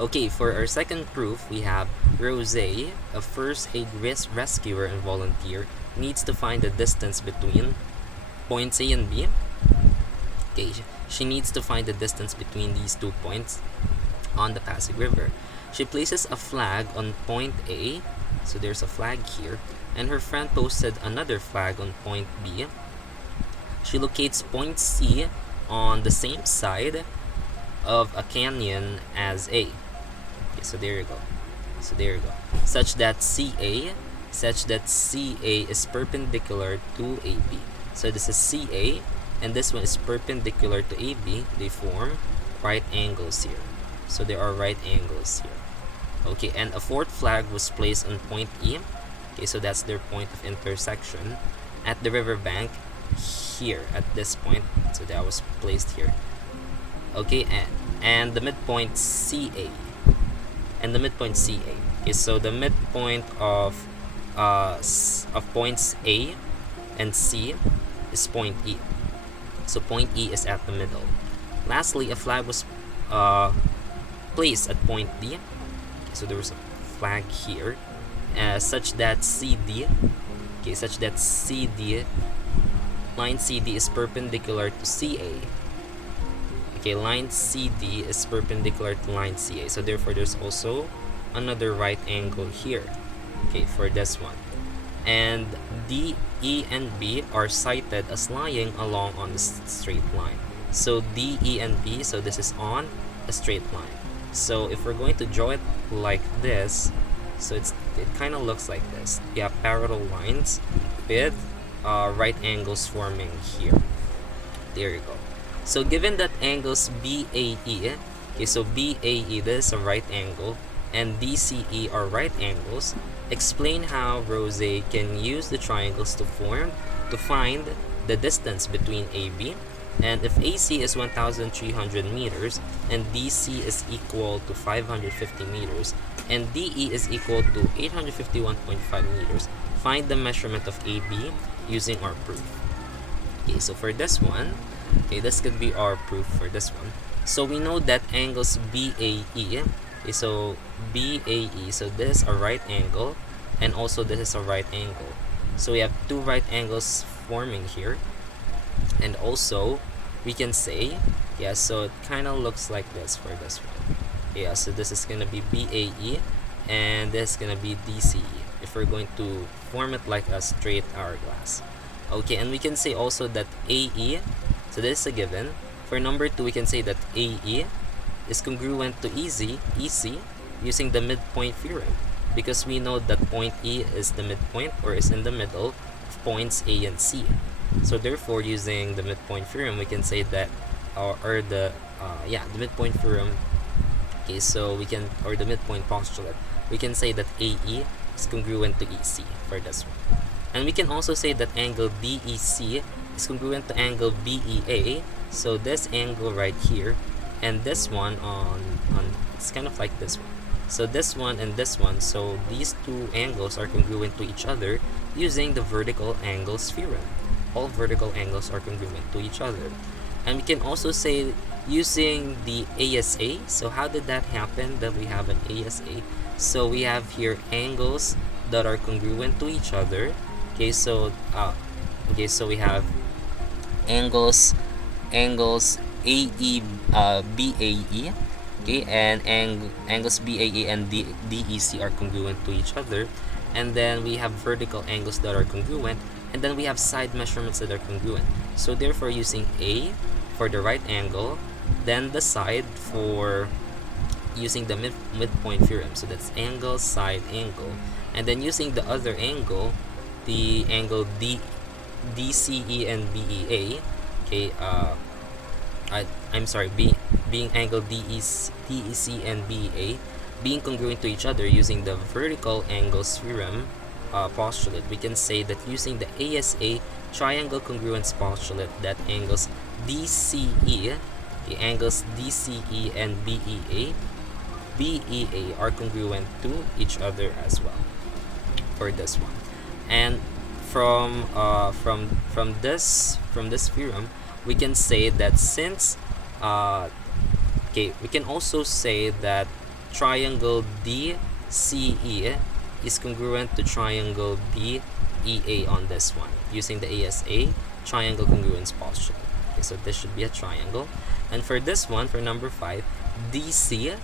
Okay, for our second proof, we have Rose, a first aid rescuer and volunteer, needs to find the distance between points A and B. Okay, she needs to find the distance between these 2 points on the Pasig River. She places a flag on point A, so there's a flag here, and her friend posted another flag on point B. She locates point C on the same side of a canyon as A. Okay, so there you go. Such that CA is perpendicular to AB. So this is CA, and this one is perpendicular to AB. They form right angles here. So there are right angles here. Okay, and a fourth flag was placed on point E. Okay, so that's their point of intersection at the riverbank here at this point. So that was placed here. Okay, and the midpoint CA. Okay, so the midpoint of points A and C is point E. So point E is at the middle. Lastly, a flag was placed at point D. So there was a flag here, such that CD, line CD is perpendicular to CA. Okay, line CD is perpendicular to line CA. So therefore, there's also another right angle here. Okay, for this one. And D, E, and B are cited as lying along on the straight line. So D, E, and B, so this is on a straight line. So if we're going to draw it like this, so it kind of looks like this. You have parallel lines with right angles forming here. There you go. So given that angles BAE, okay, so BAE, this is a right angle, and DCE are right angles, explain how Rose can use the triangles to find the distance between AB. And if AC is 1,300 meters and DC is equal to 550 meters and DE is equal to 851.5 meters, find the measurement of AB using our proof. Okay, so for this one, okay, this could be our proof for this one. So we know that angles BAE, okay, so BAE, so this is a right angle and also this is a right angle. So we have two right angles forming here. And also we can say, yeah, so it kind of looks like this for this one. Yeah, so this is gonna be BAE and this is gonna be DCE if we're going to form it like a straight hourglass. Okay, and we can say also that AE, so this is a given. For number 2, we can say that AE is congruent to EC using the midpoint theorem, because we know that point E is the midpoint or is in the middle of points A and C. So therefore, using the midpoint theorem, we can say that the midpoint theorem. Okay, so we can, or the midpoint postulate, we can say that AE is congruent to EC for this one. And we can also say that angle DEC is congruent to angle BEA. So this angle right here and this one on it's kind of like this one. So this one and this one, so these two angles are congruent to each other using the vertical angles theorem. All vertical angles are congruent to each other. And we can also say using the ASA. So how did that happen that we have an ASA? So we have here angles that are congruent to each other. Okay, so we have angles AE BAE, okay, and angles BAE and DEC are congruent to each other. And then we have vertical angles that are congruent, and then we have side measurements that are congruent. So therefore, using A for the right angle, then the side for using the midpoint theorem. So that's angle, side, angle. And then using the other angle, the angle DCE and BEA, okay, being angle DEC and BEA being congruent to each other using the vertical angles theorem postulate, we can say that using the ASA triangle congruence postulate, that angles DCE, the angles DCE and BEA are congruent to each other as well for this one. And from this theorem, we can say that since we can also say that triangle DCE is congruent to triangle DEA on this one, using the ASA triangle congruence postulate. Okay, so this should be a triangle. And for this one, for number 5, DC,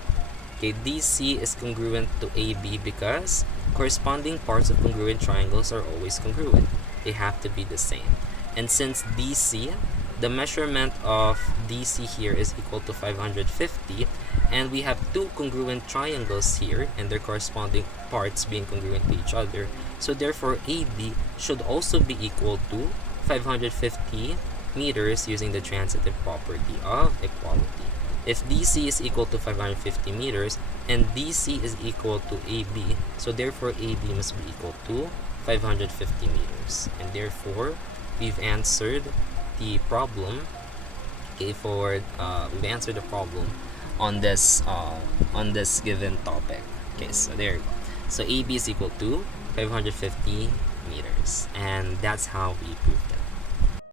okay, DC is congruent to AB because corresponding parts of congruent triangles are always congruent. They have to be the same. And since DC, the measurement of DC here is equal to 550, and we have two congruent triangles here and their corresponding parts being congruent to each other, so therefore AB should also be equal to 550 meters using the transitive property of equality. If DC is equal to 550 meters and DC is equal to AB, so therefore AB must be equal to 550 meters. And therefore, we've answered the problem. Okay, we've answered the problem on this given topic. Okay, so there you go. So AB is equal to 550 meters, and that's how we proved it.